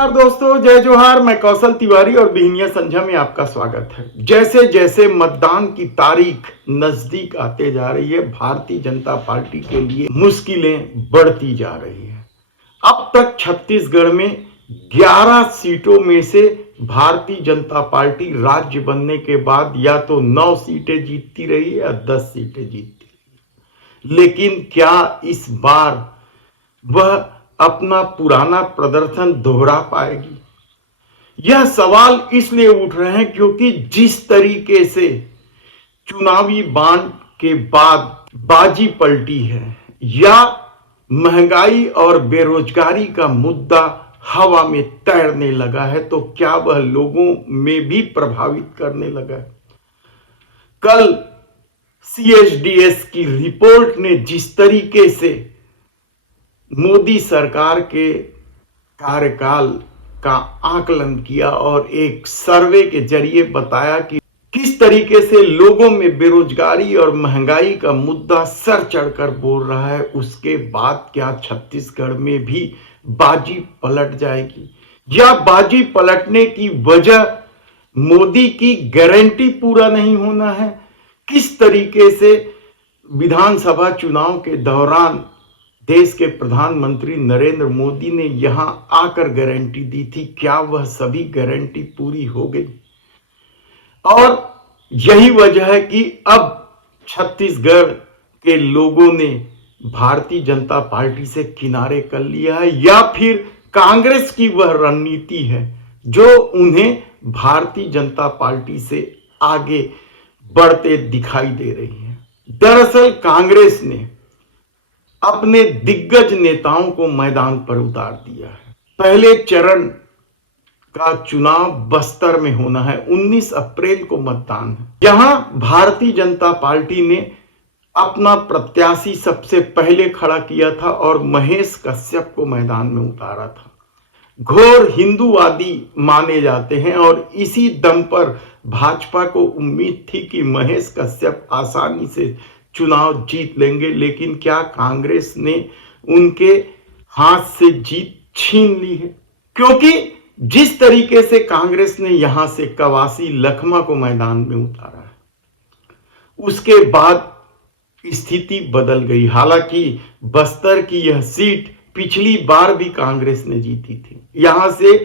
नमस्कार दोस्तों, जय जोहार। मैं कौशल तिवारी और बिहनिया संझा में आपका स्वागत है। जैसे जैसे मतदान की तारीख नजदीक आते जा रही है, भारतीय जनता पार्टी के लिए मुश्किलें बढ़ती जा रही है। अब तक छत्तीसगढ़ में 11 सीटों में से भारतीय जनता पार्टी राज्य बनने के बाद या तो 9 सीटें जीतती रही या 10 सीटें जीतती रही, लेकिन क्या इस बार वह अपना पुराना प्रदर्शन दोहरा पाएगी? यह सवाल इसलिए उठ रहे हैं क्योंकि जिस तरीके से चुनावी बांड के बाद बाजी पलटी है, या महंगाई और बेरोजगारी का मुद्दा हवा में तैरने लगा है, तो क्या वह लोगों में भी प्रभावित करने लगा है? कल CSDS की रिपोर्ट ने जिस तरीके से मोदी सरकार के कार्यकाल का आकलन किया और एक सर्वे के जरिए बताया कि किस तरीके से लोगों में बेरोजगारी और महंगाई का मुद्दा सर चढ़कर बोल रहा है, उसके बाद क्या छत्तीसगढ़ में भी बाजी पलट जाएगी? या बाजी पलटने की वजह मोदी की गारंटी पूरा नहीं होना है? किस तरीके से विधानसभा चुनाव के दौरान देश के प्रधानमंत्री नरेंद्र मोदी ने यहां आकर गारंटी दी थी, क्या वह सभी गारंटी पूरी हो गई? और यही वजह है कि अब छत्तीसगढ़ के लोगों ने भारतीय जनता पार्टी से किनारे कर लिया है, या फिर कांग्रेस की वह रणनीति है जो उन्हें भारतीय जनता पार्टी से आगे बढ़ते दिखाई दे रही है। दरअसल कांग्रेस ने अपने दिग्गज नेताओं को मैदान पर उतार दिया है। पहले चरण का चुनाव बस्तर में होना है, 19 अप्रैल को मतदान है। यहां भारतीय जनता पार्टी ने अपना प्रत्याशी सबसे पहले खड़ा किया था और महेश कश्यप को मैदान में उतारा था। घोर हिंदूवादी माने जाते हैं और इसी दम पर भाजपा को उम्मीद थी कि महेश कश्यप आसानी से चुनाव जीत लेंगे, लेकिन क्या कांग्रेस ने उनके हाथ से जीत छीन ली है? क्योंकि जिस तरीके से कांग्रेस ने यहां से कवासी लखमा को मैदान में उतारा है, उसके बाद स्थिति बदल गई। हालांकि बस्तर की यह सीट पिछली बार भी कांग्रेस ने जीती थी। यहां से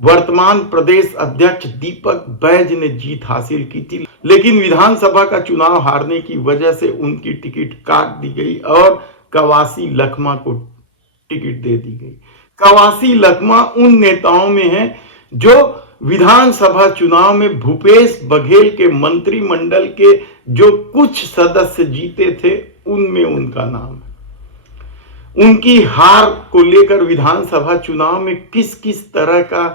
वर्तमान प्रदेश अध्यक्ष दीपक बैज ने जीत हासिल की थी, लेकिन विधानसभा का चुनाव हारने की वजह से उनकी टिकट काट दी गई और कवासी लखमा को टिकट दे दी गई। कवासी लखमा उन नेताओं में है जो विधानसभा चुनाव में भूपेश बघेल के मंत्रिमंडल के जो कुछ सदस्य जीते थे, उनमें उनका नाम है। उनकी हार को लेकर विधानसभा चुनाव में किस किस तरह का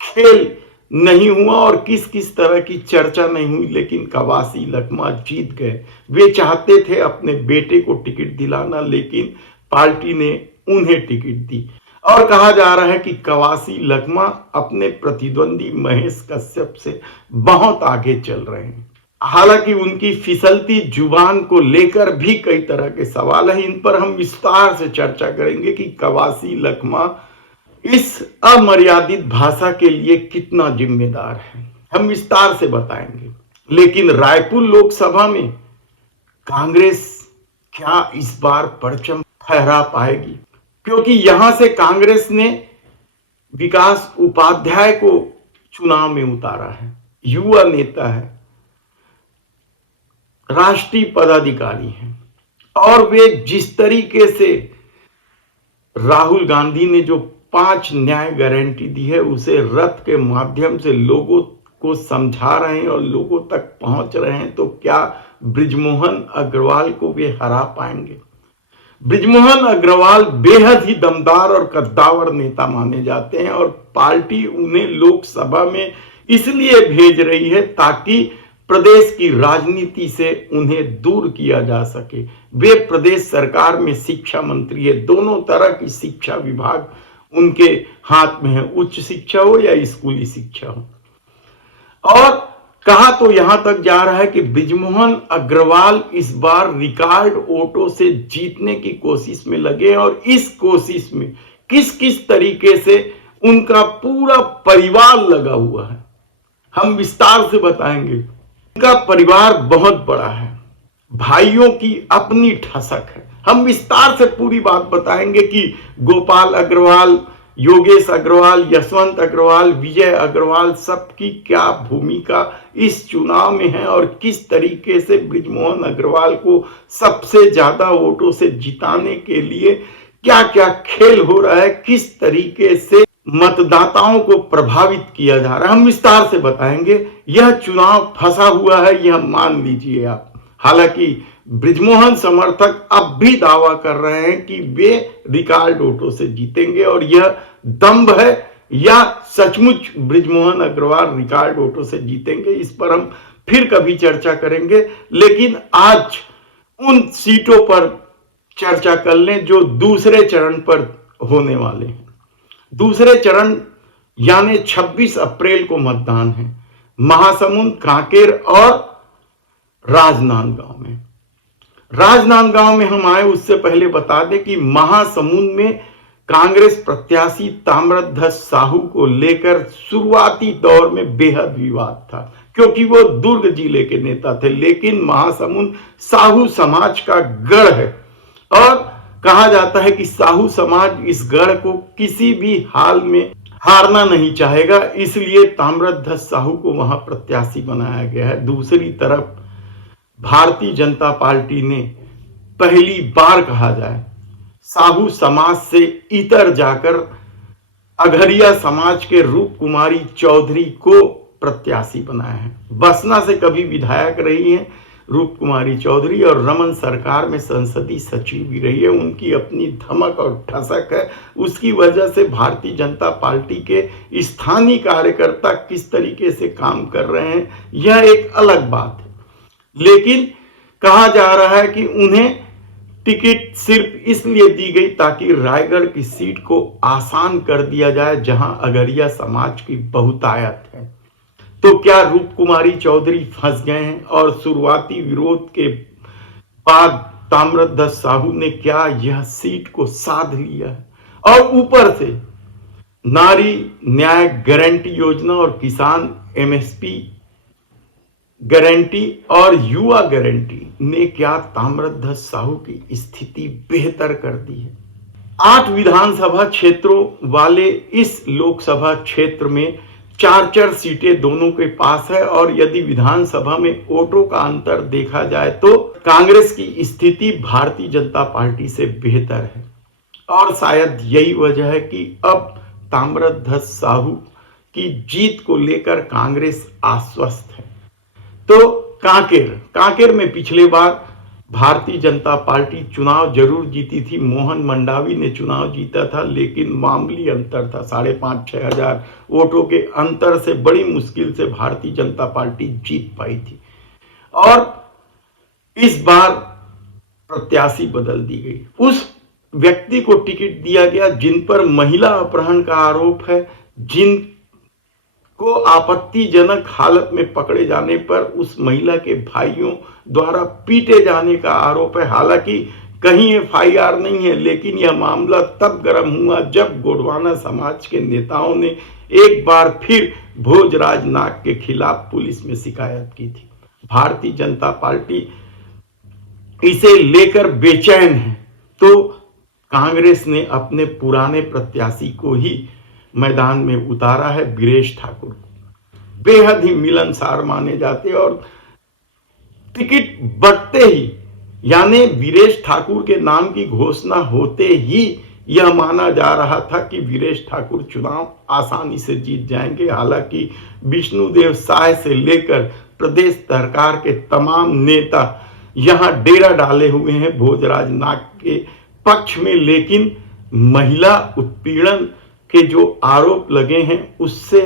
खेल नहीं हुआ और किस किस तरह की चर्चा नहीं हुई, लेकिन कवासी लखमा जीत गए। वे चाहते थे अपने बेटे को टिकट दिलाना, लेकिन पार्टी ने उन्हें टिकट दी और कहा जा रहा है कि कवासी लखमा अपने प्रतिद्वंदी महेश कश्यप से बहुत आगे चल रहे हैं। हालांकि उनकी फिसलती जुबान को लेकर भी कई तरह के सवाल हैं। इन पर हम विस्तार से चर्चा करेंगे कि कवासी लखमा इस अमर्यादित भाषा के लिए कितना जिम्मेदार है, हम विस्तार से बताएंगे। लेकिन रायपुर लोकसभा में कांग्रेस क्या इस बार परचम फहरा पाएगी? क्योंकि यहां से कांग्रेस ने विकास उपाध्याय को चुनाव में उतारा है। युवा नेता है, राष्ट्रीय पदाधिकारी हैं, और वे जिस तरीके से राहुल गांधी ने जो 5 न्याय गारंटी दी है, उसे रथ के माध्यम से लोगों को समझा रहे हैं और लोगों तक पहुंच रहे हैं, तो क्या बृजमोहन अग्रवाल को वे हरा पाएंगे? बृजमोहन अग्रवाल बेहद ही दमदार और कद्दावर नेता माने जाते हैं और पार्टी उन्हें लोकसभा में इसलिए भेज रही है ताकि प्रदेश की राजनीति से उन्हें दूर किया जा सके। वे प्रदेश सरकार में शिक्षा मंत्री है, दोनों तरह की शिक्षा विभाग उनके हाथ में है, उच्च शिक्षा हो या स्कूली शिक्षा हो। और कहा तो यहां तक जा रहा है कि बृजमोहन अग्रवाल इस बार रिकॉर्ड वोटों से जीतने की कोशिश में लगे और इस कोशिश में किस किस तरीके से उनका पूरा परिवार लगा हुआ है। हम विस्तार से बताएंगे। उनका परिवार बहुत बड़ा है, भाइयों की अपनी ठसक है। हम विस्तार से पूरी बात बताएंगे कि गोपाल अग्रवाल, योगेश अग्रवाल, यशवंत अग्रवाल, विजय अग्रवाल सबकी क्या भूमिका इस चुनाव में है और किस तरीके से बृजमोहन अग्रवाल को सबसे ज्यादा वोटों से जिताने के लिए क्या क्या खेल हो रहा है, किस तरीके से मतदाताओं को प्रभावित किया जा रहा है, हम विस्तार से बताएंगे। यह चुनाव फंसा हुआ है, यह मान लीजिए आप। हालांकि बृजमोहन समर्थक अब भी दावा कर रहे हैं कि वे रिकॉर्ड वोटों से जीतेंगे और यह दंभ है या सचमुच बृजमोहन अग्रवाल रिकॉर्ड वोटों से जीतेंगे, इस पर हम फिर कभी चर्चा करेंगे। लेकिन आज उन सीटों पर चर्चा कर लें जो दूसरे चरण पर होने वाले हैं। दूसरे चरण यानी 26 अप्रैल को मतदान है महासमुंद, कांकेर और राजनांदगांव में। राजनांदगांव में हम आए उससे पहले बता दें कि महासमुंद में कांग्रेस प्रत्याशी ताम्रध्वज साहू को लेकर शुरुआती दौर में बेहद विवाद था, क्योंकि वो दुर्ग जिले के नेता थे। लेकिन महासमुंद साहू समाज का गढ़ है और कहा जाता है कि साहू समाज इस गढ़ को किसी भी हाल में हारना नहीं चाहेगा, इसलिए ताम्रध्वज साहू को वहां प्रत्याशी बनाया गया है। दूसरी तरफ भारतीय जनता पार्टी ने पहली बार कहा जाए साहू समाज से इतर जाकर अघरिया समाज के रूप कुमारी चौधरी को प्रत्याशी बनाया है। बसना से कभी विधायक रही हैं रूप कुमारी चौधरी और रमन सरकार में संसदीय सचिव भी रही है। उनकी अपनी धमक और ठसक है, उसकी वजह से भारतीय जनता पार्टी के स्थानीय कार्यकर्ता किस तरीके से काम कर रहे हैं यह एक अलग बात है। लेकिन कहा जा रहा है कि उन्हें टिकट सिर्फ इसलिए दी गई ताकि रायगढ़ की सीट को आसान कर दिया जाए, जहां अघरिया समाज की बहुतायत है। तो क्या रूप कुमारी चौधरी फंस गए हैं और शुरुआती विरोध के बाद ताम्रध्वज साहू ने क्या यह सीट को साध लिया है? और ऊपर से नारी न्याय गारंटी योजना और किसान एमएसपी गारंटी और युवा गारंटी ने क्या ताम्रध्वज साहू की स्थिति बेहतर कर दी है? 8 विधानसभा क्षेत्रों वाले इस लोकसभा क्षेत्र में 4-4 सीटें दोनों के पास है और यदि विधानसभा में वोटों का अंतर देखा जाए तो कांग्रेस की स्थिति भारतीय जनता पार्टी से बेहतर है। और शायद यही वजह है कि अब ताम्रध्वज साहू की जीत को लेकर कांग्रेस आश्वस्त है। तो कांकेर में पिछले बार भारतीय जनता पार्टी चुनाव जरूर जीती थी, मोहन मंडावी ने चुनाव जीता था, लेकिन मामूली अंतर था, 5,500-6 हजार वोटों के अंतर से बड़ी मुश्किल से भारतीय जनता पार्टी जीत पाई थी। और इस बार प्रत्याशी बदल दी गई, उस व्यक्ति को टिकट दिया गया जिन पर महिला अपहरण का आरोप है, जिन को आपत्तिजनक हालत में पकड़े जाने पर उस महिला के भाइयों द्वारा पीटे जाने का आरोप है। हालांकि कहीं एफआईआर नहीं है, लेकिन यह मामला तब गर्म हुआ जब गोंडवाना समाज के नेताओं ने एक बार फिर भोजराज नाग के खिलाफ पुलिस में शिकायत की थी। भारतीय जनता पार्टी इसे लेकर बेचैन है, तो कांग्रेस ने अपने पुराने प्रत्याशी को ही मैदान में उतारा है, वीरेश ठाकुर को। बेहद ही मिलनसार माने जाते और टिकट बढ़ते ही यानी वीरेश ठाकुर के नाम की घोषणा होते ही यह माना जा रहा था कि वीरेश ठाकुर चुनाव आसानी से जीत जाएंगे। हालांकि विष्णुदेव साय से लेकर प्रदेश सरकार के तमाम नेता यहां डेरा डाले हुए हैं भोजराज नाग के पक्ष में, लेकिन महिला उत्पीड़न के जो आरोप लगे हैं उससे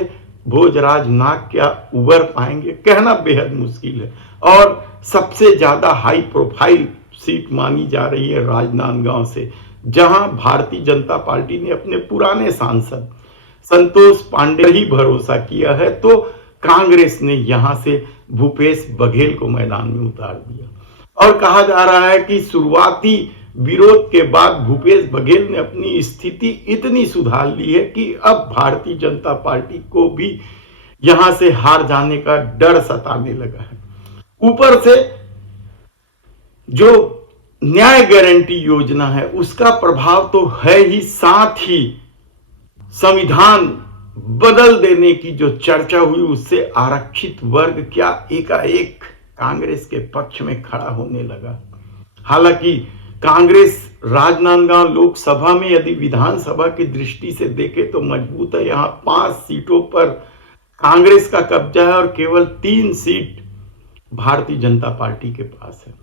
भोजराज नाग क्या उबर पाएंगे, कहना बेहद मुश्किल है। और सबसे ज्यादा हाई प्रोफाइल सीट मानी जा रही है राजनांदगांव से, जहां भारतीय जनता पार्टी ने अपने पुराने सांसद संतोष पांडे ही भरोसा किया है, तो कांग्रेस ने यहां से भूपेश बघेल को मैदान में उतार दिया। और कहा जा रहा है कि शुरुआती विरोध के बाद भूपेश बघेल ने अपनी स्थिति इतनी सुधार ली है कि अब भारतीय जनता पार्टी को भी यहां से हार जाने का डर सताने लगा है। ऊपर से जो न्याय गारंटी योजना है उसका प्रभाव तो है ही, साथ ही संविधान बदल देने की जो चर्चा हुई उससे आरक्षित वर्ग क्या एकाएक कांग्रेस के पक्ष में खड़ा होने लगा। हालांकि कांग्रेस राजनांदगांव लोकसभा में यदि विधानसभा की दृष्टि से देखे तो मजबूत है। यहां 5 सीटों पर कांग्रेस का कब्जा है और केवल 3 सीट भारतीय जनता पार्टी के पास है।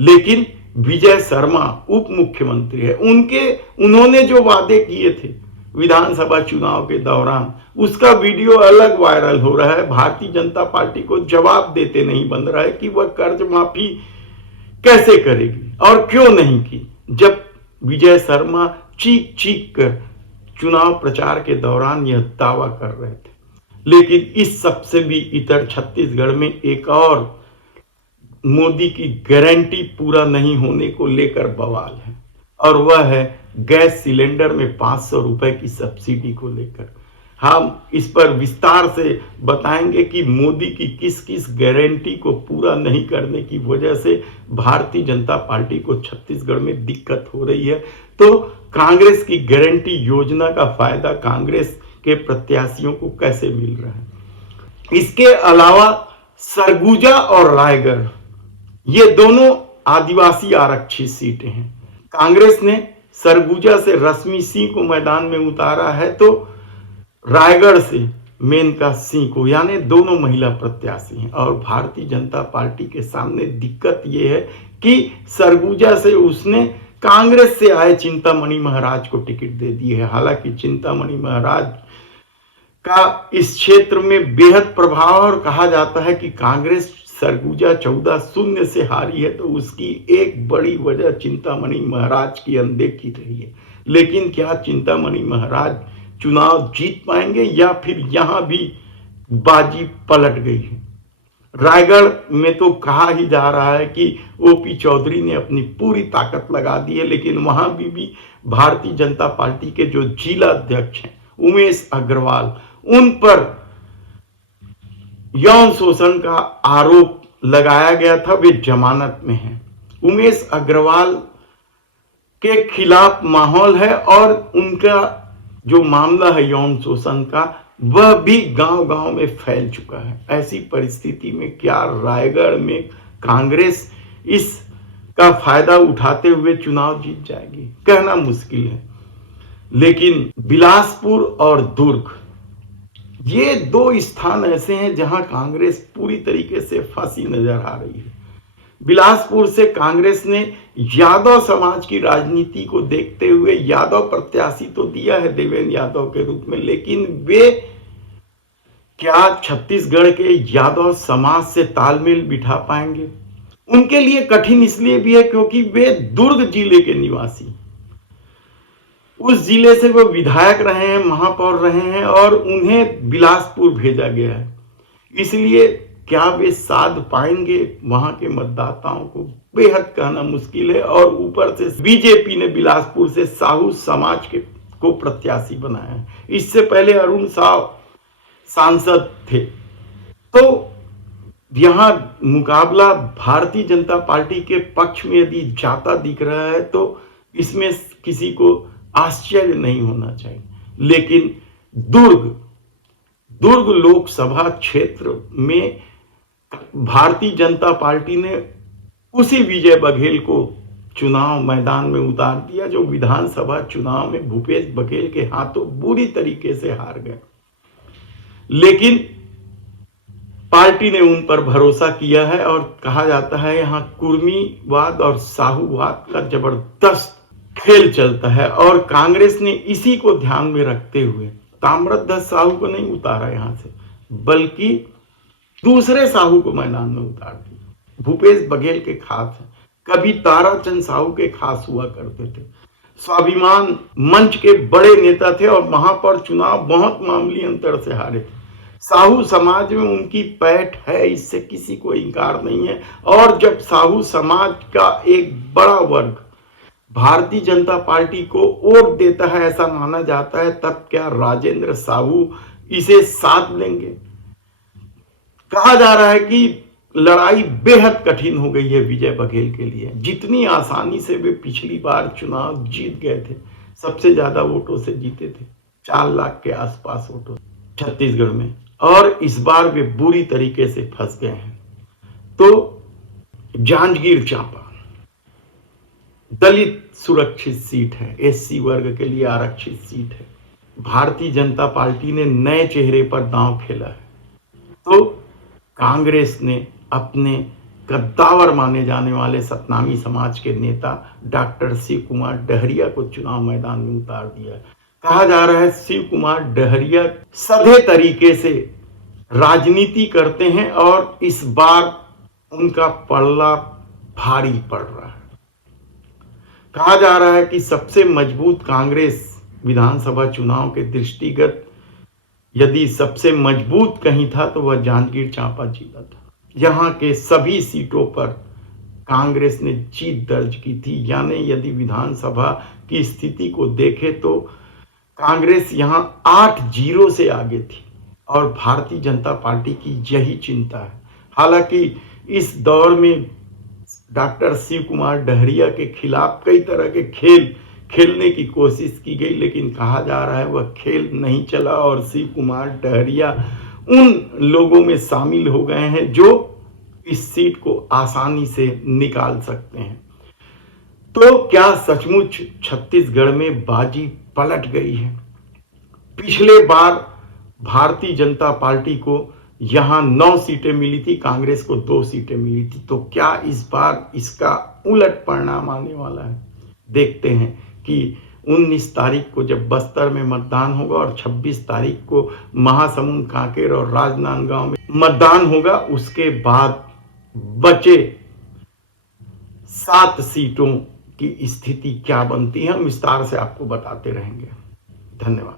लेकिन विजय शर्मा उप मुख्यमंत्री है, उन्होंने जो वादे किए थे विधानसभा चुनाव के दौरान उसका वीडियो अलग वायरल हो रहा है। भारतीय जनता पार्टी को जवाब देते नहीं बन रहा है कि वह कर्ज माफी कैसे करेगी और क्यों नहीं की, जब विजय शर्मा चीख चीख कर चुनाव प्रचार के दौरान यह दावा कर रहे थे। लेकिन इस सबसे भी इतर छत्तीसगढ़ में एक और मोदी की गारंटी पूरा नहीं होने को लेकर बवाल है और वह है गैस सिलेंडर में 500 रुपए की सब्सिडी को लेकर। हम इस पर विस्तार से बताएंगे कि मोदी की किस किस गारंटी को पूरा नहीं करने की वजह से भारतीय जनता पार्टी को छत्तीसगढ़ में दिक्कत हो रही है। तो कांग्रेस की गारंटी योजना का फायदा कांग्रेस के प्रत्याशियों को कैसे मिल रहा है। इसके अलावा सरगुजा और रायगढ़ ये दोनों आदिवासी आरक्षित सीटें हैं। कांग्रेस ने सरगुजा से रश्मि सिंह को मैदान में उतारा है तो रायगढ़ से मेनका सिंह को, यानी दोनों महिला प्रत्याशी हैं। और भारतीय जनता पार्टी के सामने दिक्कत यह है कि सरगुजा से उसने कांग्रेस से आए चिंतामणि महाराज को टिकट दे दी है। हालांकि चिंतामणि महाराज का इस क्षेत्र में बेहद प्रभाव और कहा जाता है कि कांग्रेस सरगुजा 14-0 से हारी है तो उसकी एक बड़ी वजह चिंतामणि महाराज की अनदेखी रही है। लेकिन क्या चिंतामणि महाराज चुनाव जीत पाएंगे या फिर यहां भी बाजी पलट गई है। रायगढ़ में तो कहा ही जा रहा है कि ओपी चौधरी ने अपनी पूरी ताकत लगा दी है, लेकिन वहां भी भारतीय जनता पार्टी के जो जिला अध्यक्ष हैं उमेश अग्रवाल, उन पर यौन शोषण का आरोप लगाया गया था, वे जमानत में हैं। उमेश अग्रवाल के खिलाफ माहौल है और उनका जो मामला है यौन शोषण का वह भी गांव-गांव में फैल चुका है। ऐसी परिस्थिति में क्या रायगढ़ में कांग्रेस इसका फायदा उठाते हुए चुनाव जीत जाएगी, कहना मुश्किल है। लेकिन बिलासपुर और दुर्ग ये 2 स्थान ऐसे हैं जहां कांग्रेस पूरी तरीके से फंसी नजर आ रही है। बिलासपुर से कांग्रेस ने यादव समाज की राजनीति को देखते हुए यादव प्रत्याशी तो दिया है देवेंद्र यादव के रूप में, लेकिन वे क्या छत्तीसगढ़ के यादव समाज से तालमेल बिठा पाएंगे। उनके लिए कठिन इसलिए भी है क्योंकि वे दुर्ग जिले के निवासी, उस जिले से वो विधायक रहे हैं, महापौर रहे हैं और उन्हें बिलासपुर भेजा गया है। इसलिए क्या वे साध पाएंगे वहां के मतदाताओं को, बेहद कहना मुश्किल है। और ऊपर से बीजेपी ने बिलासपुर से साहू समाज को प्रत्याशी बनाया है। इससे पहले अरुण साव सांसद थे। तो यहां मुकाबला भारतीय जनता पार्टी के पक्ष में यदि जाता दिख रहा है तो इसमें किसी को आश्चर्य नहीं होना चाहिए। लेकिन दुर्ग लोकसभा क्षेत्र में भारतीय जनता पार्टी ने उसी विजय बघेल को चुनाव मैदान में उतार दिया जो विधानसभा चुनाव में भूपेश बघेल के हाथों बुरी तरीके से हार गए। लेकिन पार्टी ने उन पर भरोसा किया है और कहा जाता है यहां कुर्मीवाद और साहूवाद का जबरदस्त खेल चलता है। और कांग्रेस ने इसी को ध्यान में रखते हुए ताम्रध्वज साहू को नहीं उतारा यहां से, बल्कि दूसरे साहू को मैदान में उतार दिया। भूपेश बघेल के खास है, कभी ताराचंद साहू के खास हुआ करते थे, स्वाभिमान मंच के बड़े नेता थे और महापौर चुनाव बहुत मामूली अंतर से हारे थे। साहू समाज में उनकी पैठ है, इससे किसी को इंकार नहीं है। और जब साहू समाज का एक बड़ा वर्ग भारतीय जनता पार्टी को वोट देता है ऐसा माना जाता है, तब क्या राजेंद्र साहू इसे साथ लेंगे? कहा जा रहा है कि लड़ाई बेहद कठिन हो गई है विजय बघेल के लिए। जितनी आसानी से वे पिछली बार चुनाव जीत गए थे, सबसे ज्यादा वोटों से जीते थे, 4 लाख के आसपास वोटों छत्तीसगढ़ में, और इस बार वे बुरी तरीके से फंस गए हैं। तो जांजगीर चांपा दलित सुरक्षित सीट है, एससी वर्ग के लिए आरक्षित सीट है। भारतीय जनता पार्टी ने नए चेहरे पर दांव खेला है, तो कांग्रेस ने अपने कद्दावर माने जाने वाले सतनामी समाज के नेता डॉक्टर शिव कुमार डहरिया को चुनाव मैदान में उतार दिया है। कहा जा रहा है शिव कुमार डहरिया सधे तरीके से राजनीति करते हैं और इस बार उनका पल्ला भारी पड़ रहा है। कहा जा रहा है कि सबसे मजबूत कांग्रेस विधानसभा चुनाव के दृष्टिगत यदि सबसे मजबूत कहीं था तो वह जांजगीर चांपा जिला था। यहां के सभी सीटों पर कांग्रेस ने जीत दर्ज की थी, यानी यदि विधानसभा की स्थिति को देखें तो कांग्रेस यहां 8-0 से आगे थी और भारतीय जनता पार्टी की यही चिंता है। हालांकि इस दौर में डॉक्टर शिव कुमार डहरिया के खिलाफ कई तरह के खेल खेलने की कोशिश की गई, लेकिन कहा जा रहा है वह खेल नहीं चला और शिव कुमार डहरिया उन लोगों में शामिल हो गए हैं जो इस सीट को आसानी से निकाल सकते हैं। तो क्या सचमुच छत्तीसगढ़ में बाजी पलट गई है? पिछले बार भारतीय जनता पार्टी को यहां 9 सीटें मिली थी, कांग्रेस को 2 सीटें मिली थी। तो क्या इस बार इसका उलट परिणाम आने वाला है? देखते हैं कि 19 तारीख को जब बस्तर में मतदान होगा और 26 तारीख को महासमुंद, कांकेर और राजनांदगांव में मतदान होगा, उसके बाद बचे 7 सीटों की स्थिति क्या बनती है, हम विस्तार से आपको बताते रहेंगे। धन्यवाद।